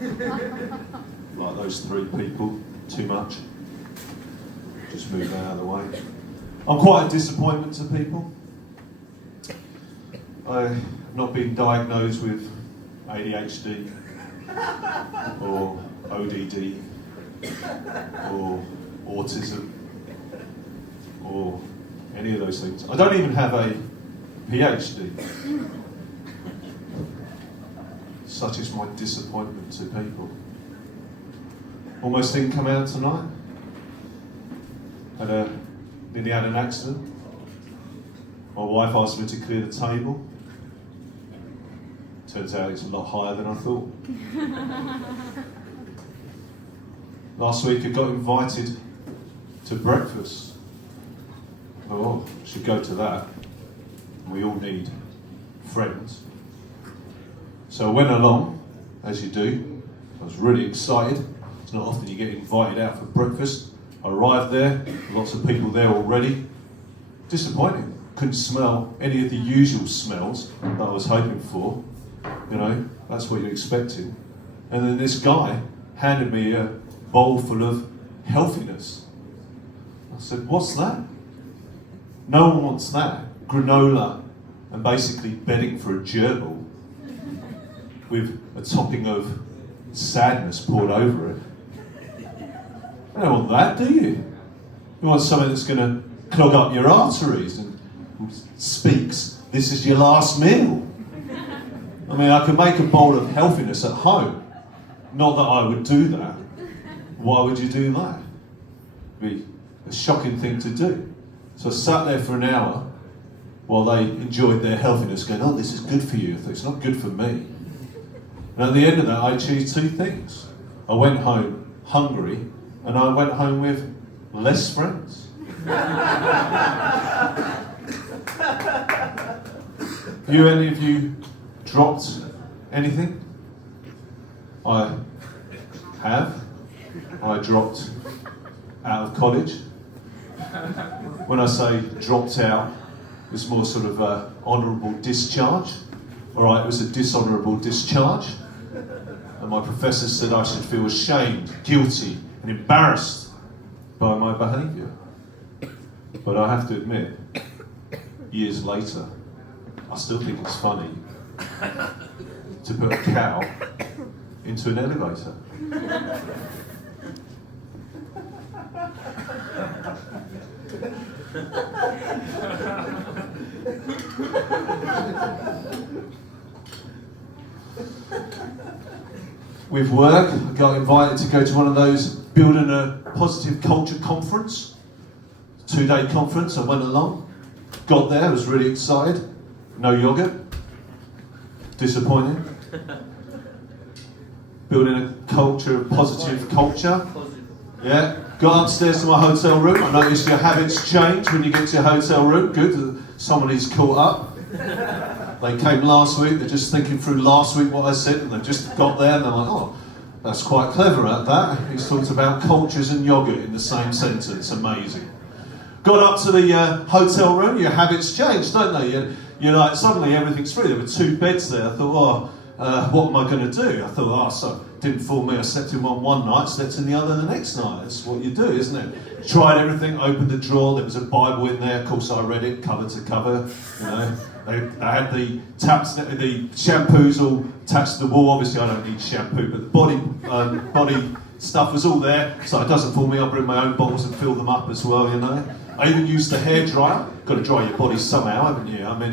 Like those three people, too much. Just move out of the way. I'm quite a disappointment to people. I've not been diagnosed with ADHD or ODD or autism or any of those things. I don't even have a PhD. Such is my disappointment to people. Almost didn't come out tonight. Nearly had an accident. My wife asked me to clear the table. Turns out it's a lot higher than I thought. Last week I got invited to breakfast. Oh, I should go to that. We all need friends. So I went along, as you do. I was really excited. It's not often you get invited out for breakfast. I arrived there, lots of people there already. Disappointing. Couldn't smell any of the usual smells that I was hoping for. You know, that's what you're expecting. And then this guy handed me a bowl full of healthiness. I said, what's that? No one wants that. Granola and basically bedding for a gerbil with a topping of sadness poured over it. You don't want that, do you? You want something that's going to clog up your arteries and speaks, this is your last meal. I mean, I could make a bowl of healthiness at home. Not that I would do that. Why would you do that? It'd be a shocking thing to do. So I sat there for an hour while they enjoyed their healthiness, going, oh, this is good for you. It's not good for me. And at the end of that, I achieved two things. I went home hungry, and I went home with less friends. Any of you dropped anything? I have. I dropped out of college. When I say dropped out, it's more sort of an honourable discharge. All right, it was a dishonourable discharge. And my professor said I should feel ashamed, guilty, and embarrassed by my behaviour. But I have to admit, years later, I still think it's funny to put a cow into an elevator. With work, I got invited to go to one of those Building a Positive Culture conference, 2-day conference. I went along, got there, was really excited. No yogurt, disappointing. Building a culture of positive culture. Yeah, got upstairs to my hotel room. I noticed your habits change when you get to your hotel room. Good, somebody's caught up. They came last week, they're just thinking through last week what I said, and they've just got there and they're like, oh, that's quite clever at that. He's talked about cultures and yogurt in the same sentence, amazing. Got up to the hotel room, your habits change, don't they? You're like, suddenly everything's free. There were 2 beds there. I thought, what am I going to do? I thought, so didn't fool me. I slept in one night, slept in the other the next night. That's what you do, isn't it? Tried everything, opened the drawer. There was a Bible in there. Of course, I read it cover to cover. You know, they had the taps, the shampoos all attached to the wall. Obviously, I don't need shampoo, but the body stuff was all there, so it doesn't fool me. I bring my own bottles and fill them up as well. You know. I even used the hairdryer. Got to dry your body somehow, haven't you? I mean,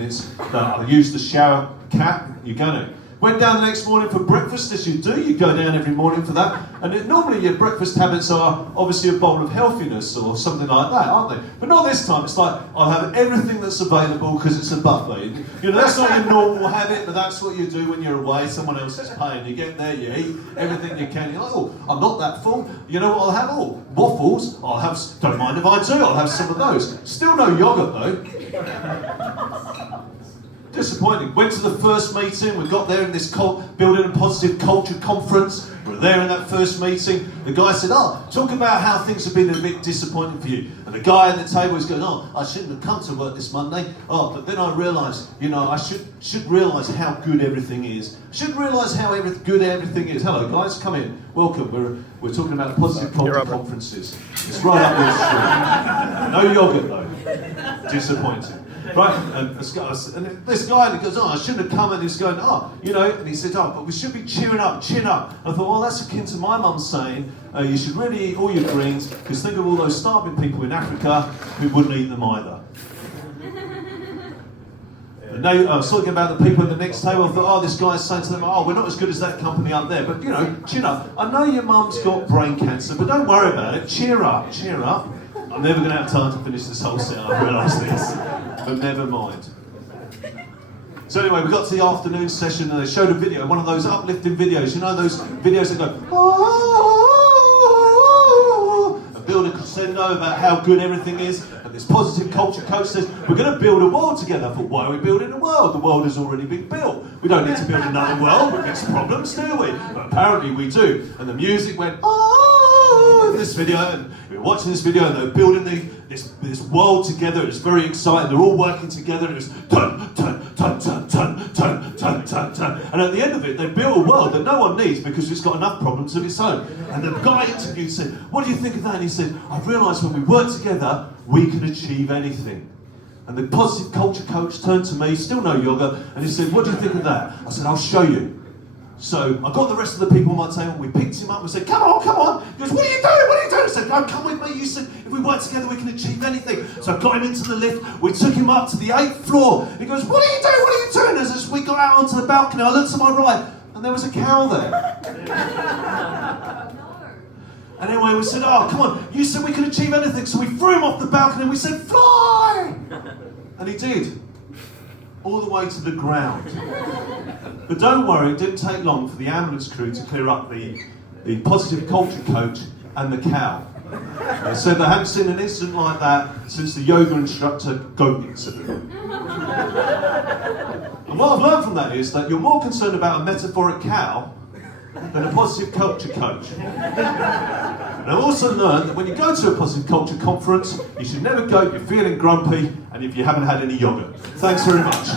I used the shower cap. You're gonna. Went down the next morning for breakfast, as you do. You go down every morning for that. And normally your breakfast habits are obviously a bowl of healthiness or something like that, aren't they? But not this time. It's like, I'll have everything that's available because it's a buffet. You know, that's not your normal habit, but that's what you do when you're away. Someone else is paying. You get there, you eat everything you can. You're like, oh, I'm not that full. You know what I'll have? Oh, waffles. I'll have, don't mind if I do, I'll have some of those. Still no yogurt though. Disappointing. Went to the first meeting. We got there in this Building a Positive Culture conference. We were there in that first meeting. The guy said, talk about how things have been a bit disappointing for you. And the guy at the table was going, oh, I shouldn't have come to work this Monday. Oh, but then I realised, you know, I should realise how good everything is. Should realise how good everything is. Hello guys, come in. Welcome. We're talking about positive culture conferences. It's right up your street. No yogurt though. Disappointing. Right, and this guy, and he goes, oh, I shouldn't have come, and he's going, oh, you know, and he said, oh, but we should be cheering up, chin up. I thought, well, that's akin to my mum saying, you should really eat all your greens, because think of all those starving people in Africa who wouldn't eat them either. And now, I was talking about the people at the next table. I thought, oh, this guy's saying to them, oh, we're not as good as that company up there, but, you know, chin up. I know your mum's got brain cancer, but don't worry about it. Cheer up, cheer up. I'm never going to have time to finish this whole set, I realise this. But never mind. So anyway, we got to the afternoon session and they showed a video, one of those uplifting videos. You know those videos that go, oh, and build a crescendo about how good everything is. And this positive culture coach says, we're going to build a world together. I thought, why are we building a world? The world has already been built. We don't need to build another world with its problems, do we? But apparently we do. And the music went, oh, in this video. And we were watching this video and they're building this world together. It's very exciting. They're all working together. It was dun, dun, dun, dun, dun, dun, dun, dun, dun. And at the end of it, they built a world that no one needs because it's got enough problems of its own. And the guy interviewed said, what do you think of that? And he said, I've realised when we work together, we can achieve anything. And the positive culture coach turned to me, still no yoga, and he said, what do you think of that? I said, I'll show you. So I got the rest of the people on my table, we picked him up and said, come on, come on. He goes, what are you doing? What are you doing? I said, no, come with me. You said, if we work together, we can achieve anything. So I got him into the lift. We took him up to the 8th floor. He goes, what are you doing? What are you doing? As we got out onto the balcony, I looked to my right, and there was a cow there. And anyway, we said, oh, come on. You said we could achieve anything. So we threw him off the balcony and we said, fly! And he did. All the way to the ground. But don't worry, it didn't take long for the ambulance crew to clear up the positive culture coach and the cow. They said they haven't seen an incident like that since the yoga instructor goat incident. And what I've learned from that is that you're more concerned about a metaphoric cow than a positive culture coach. And I've also learned that when you go to a positive culture conference, you should never go if you're feeling grumpy and if you haven't had any yogurt. Thanks very much.